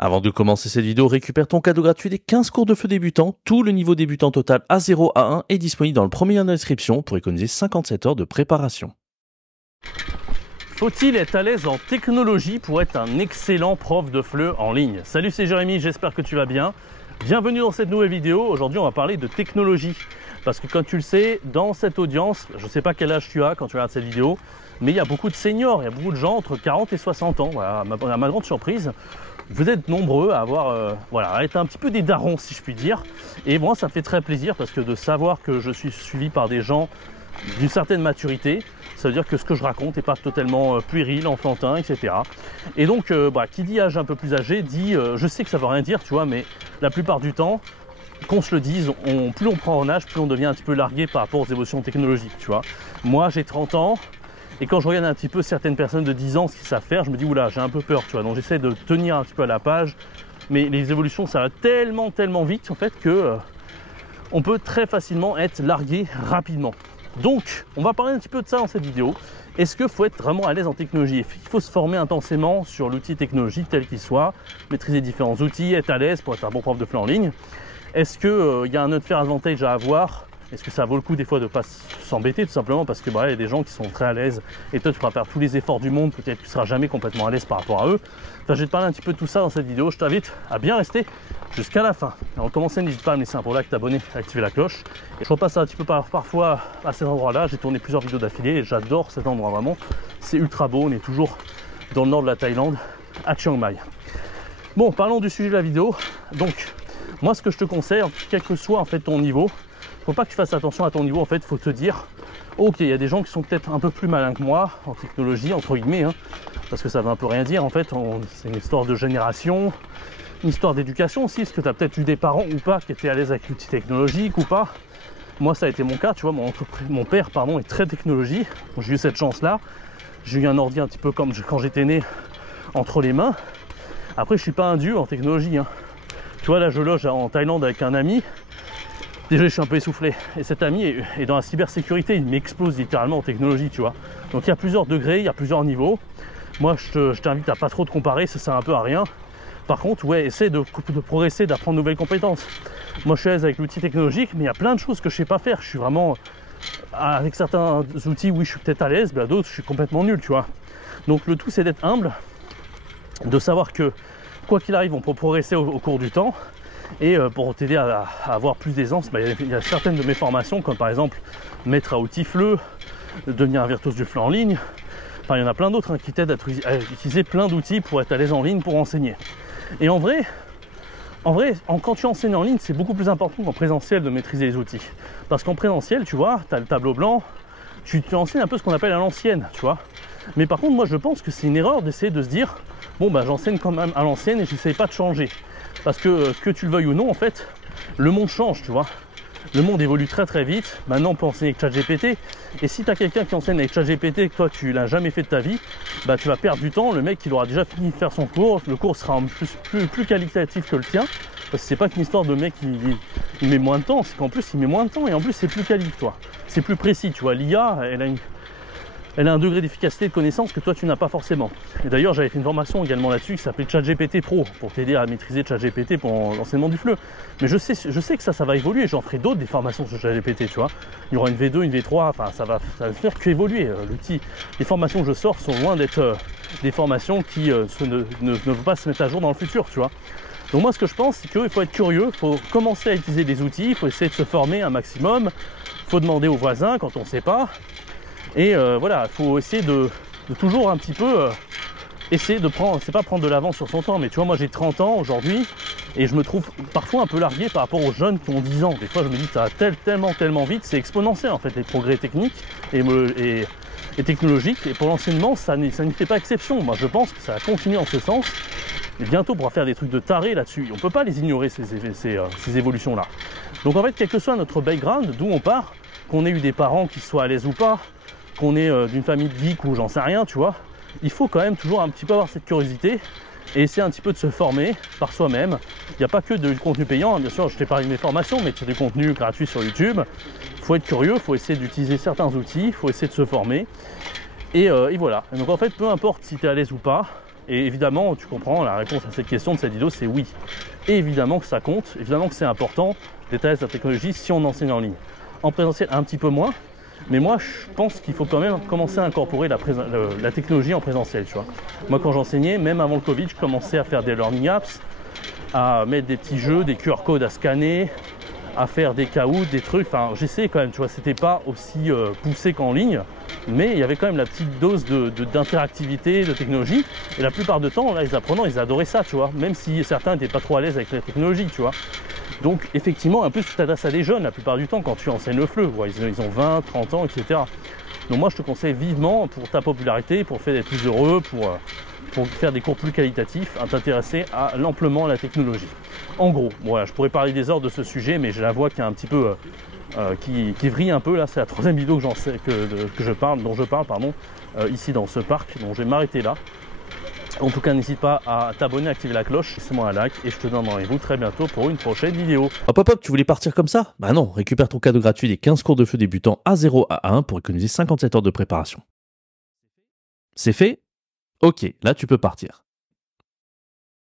Avant de commencer cette vidéo, récupère ton cadeau gratuit des 15 cours de feu débutant. Tout le niveau débutant total A0 à 1 est disponible dans le premier lien de description pour économiser 57 heures de préparation. Faut-il être à l'aise en technologie pour être un excellent prof de FLE en ligne? Salut, c'est Jérémy, j'espère que tu vas bien. Bienvenue dans cette nouvelle vidéo. Aujourd'hui, on va parler de technologie. Parce que comme tu le sais, dans cette audience, je ne sais pas quel âge tu as quand tu regardes cette vidéo, mais il y a beaucoup de seniors, il y a beaucoup de gens entre 40 et 60 ans. Voilà, à ma grande surprise, vous êtes nombreux à avoir, à être un petit peu des darons, si je puis dire. Et moi, ça me fait très plaisir parce que de savoir que je suis suivi par des gens d'une certaine maturité, ça veut dire que ce que je raconte n'est pas totalement puéril, enfantin, etc. Et donc, qui dit âge un peu plus âgé, dit, je sais que ça ne veut rien dire, tu vois, mais la plupart du temps, qu'on se le dise, plus on prend en âge, plus on devient un petit peu largué par rapport aux évolutions technologiques, tu vois. Moi, j'ai 30 ans, et quand je regarde un petit peu certaines personnes de 10 ans, ce qu'ils savent faire, je me dis, oula, j'ai un peu peur, tu vois. Donc, j'essaie de tenir un petit peu à la page, mais les évolutions, ça va tellement vite, en fait, que on peut très facilement être largué rapidement. Donc, on va parler un petit peu de ça dans cette vidéo. Est-ce qu'il faut être vraiment à l'aise en technologie? Il faut se former intensément sur l'outil technologique tel qu'il soit, maîtriser différents outils, être à l'aise pour être un bon prof de FLE en ligne. Est-ce qu'il y a un unfair advantage à avoir? Est-ce que ça vaut le coup des fois de ne pas s'embêter tout simplement parce que il y a des gens qui sont très à l'aise et toi tu pourras faire tous les efforts du monde, peut-être que tu ne seras jamais complètement à l'aise par rapport à eux. Enfin, je vais te parler un petit peu de tout ça dans cette vidéo. Je t'invite à bien rester jusqu'à la fin. Avant de commencer, n'hésite pas à me laisser un pour like, t'abonner, activer la cloche. Et je repasse un petit peu parfois à cet endroit-là. J'ai tourné plusieurs vidéos d'affilée et j'adore cet endroit vraiment. C'est ultra beau. On est toujours dans le nord de la Thaïlande, à Chiang Mai. Bon, parlons du sujet de la vidéo. Donc, moi, ce que je te conseille, quel que soit en fait ton niveau, faut pas que tu fasses attention à ton niveau. En fait, faut te dire, ok, il y a des gens qui sont peut-être un peu plus malins que moi en technologie, entre guillemets, hein, parce que ça veut un peu rien dire. En fait, c'est une histoire de génération, une histoire d'éducation aussi, parce que tu as peut-être eu des parents ou pas qui étaient à l'aise avec l'outil technologique ou pas. Moi, ça a été mon cas, tu vois, mon père, pardon, est très technologie. J'ai eu cette chance-là. J'ai eu un ordi un petit peu comme quand j'étais né entre les mains. Après, je suis pas un dieu en technologie, hein. Tu vois, là, je loge en Thaïlande avec un ami. Déjà, je suis un peu essoufflé. Et cet ami est dans la cybersécurité. Il m'explose littéralement en technologie, tu vois. Donc, il y a plusieurs degrés, il y a plusieurs niveaux. Moi, je t'invite à pas trop te comparer, ça sert un peu à rien. Par contre, ouais, essaie de progresser, d'apprendre de nouvelles compétences. Moi, je suis à l'aise avec l'outil technologique, mais il y a plein de choses que je sais pas faire. Je suis vraiment... Avec certains outils, oui, je suis peut-être à l'aise, mais à d'autres, je suis complètement nul, tu vois. Donc, le tout, c'est d'être humble, de savoir que, quoi qu'il arrive, on peut progresser au cours du temps. Et pour t'aider à avoir plus d'aisance, il y a certaines de mes formations, comme par exemple maître à outils FLE, devenir un virtuose du FLE en ligne. Enfin, il y en a plein d'autres qui t'aident à utiliser plein d'outils pour être à l'aise en ligne, pour enseigner. Et en vrai, quand tu enseignes en ligne, c'est beaucoup plus important qu'en présentiel de maîtriser les outils. Parce qu'en présentiel, tu vois, tu as le tableau blanc, tu enseignes un peu ce qu'on appelle à l'ancienne, tu vois. Mais par contre, moi, je pense que c'est une erreur d'essayer de se dire, bon, j'enseigne quand même à l'ancienne et j'essaye pas de changer. Parce que tu le veuilles ou non, en fait, le monde change, tu vois. Le monde évolue très vite. Maintenant, on peut enseigner avec ChatGPT. Et si tu as quelqu'un qui enseigne avec ChatGPT et que toi, tu l'as jamais fait de ta vie, tu vas perdre du temps. Le mec, il aura déjà fini de faire son cours. Le cours sera plus qualitatif que le tien. Parce que c'est pas qu'une histoire de mec il met moins de temps. C'est qu'en plus, il met moins de temps et en plus, c'est plus quali que toi. C'est plus précis, tu vois. L'IA, elle a un degré d'efficacité de connaissance que toi tu n'as pas forcément. Et d'ailleurs j'avais fait une formation également là-dessus qui s'appelait ChatGPT Pro pour t'aider à maîtriser ChatGPT pour l'enseignement du FLE. Mais je sais que ça va évoluer, j'en ferai d'autres des formations sur ChatGPT, tu vois. Il y aura une V2, une V3, enfin ça va faire qu'évoluer l'outil. Les formations que je sors sont loin d'être des formations qui ne vont pas se mettre à jour dans le futur, tu vois. Donc moi ce que je pense c'est qu'il faut être curieux, il faut commencer à utiliser des outils, il faut essayer de se former un maximum, il faut demander aux voisins quand on ne sait pas. Et voilà, il faut essayer de toujours un petit peu essayer de prendre, c'est pas prendre de l'avance sur son temps, mais tu vois, moi j'ai 30 ans aujourd'hui et je me trouve parfois un peu largué par rapport aux jeunes qui ont 10 ans. Des fois je me dis ça va tellement vite, c'est exponentiel en fait les progrès techniques et technologiques. Et pour l'enseignement, ça n'y fait pas exception. Moi je pense que ça va continuer en ce sens. Et bientôt on pourra faire des trucs de taré là-dessus. On ne peut pas les ignorer ces évolutions-là. Donc en fait, quel que soit notre background, d'où on part, qu'on ait eu des parents qui soient à l'aise ou pas, qu'on est d'une famille de geeks ou j'en sais rien, tu vois, il faut quand même toujours un petit peu avoir cette curiosité et essayer un petit peu de se former par soi-même. Il n'y a pas que du contenu payant, hein. Bien sûr, je t'ai parlé de mes formations, mais c'est du contenu gratuit sur YouTube. Il faut être curieux, il faut essayer d'utiliser certains outils, il faut essayer de se former. Et voilà. Et donc en fait, peu importe si tu es à l'aise ou pas, Et évidemment, tu comprends, la réponse à cette question de cette vidéo, c'est oui. Et évidemment que ça compte, évidemment que c'est important d'être à l'aise de la technologie si on enseigne en ligne. En présentiel, un petit peu moins, mais moi, je pense qu'il faut quand même commencer à incorporer la technologie en présentiel, tu vois. Moi, quand j'enseignais, même avant le Covid, je commençais à faire des learning apps, à mettre des petits jeux, des QR codes à scanner, à faire des caouts, des trucs. Enfin, j'essayais quand même, tu vois, c'était pas aussi poussé qu'en ligne, mais il y avait quand même la petite dose d'interactivité, de technologie. Et la plupart du temps, là, les apprenants, ils adoraient ça, tu vois, même si certains n'étaient pas trop à l'aise avec la technologie, tu vois. Donc, effectivement, en plus, tu t'adresses à des jeunes la plupart du temps quand tu enseignes le FLE. Ouais, ils ont 20, 30 ans, etc. Donc, moi, je te conseille vivement, pour ta popularité, pour faire d'être plus heureux, pour faire des cours plus qualitatifs, à t'intéresser amplement à la technologie. En gros, voilà, je pourrais parler des heures de ce sujet, mais j'ai la voix qui est un petit peu qui vrille un peu là. C'est la troisième vidéo dont je parle, ici dans ce parc. Donc je vais m'arrêter là. En tout cas, n'hésite pas à t'abonner, à activer la cloche, laisse-moi un like et je te donne rendez-vous très bientôt pour une prochaine vidéo. Hop hop hop, tu voulais partir comme ça? Bah non, récupère ton cadeau gratuit des 15 cours de FLE débutants A0 à 1 pour économiser 57 heures de préparation. C'est fait? Ok, là tu peux partir.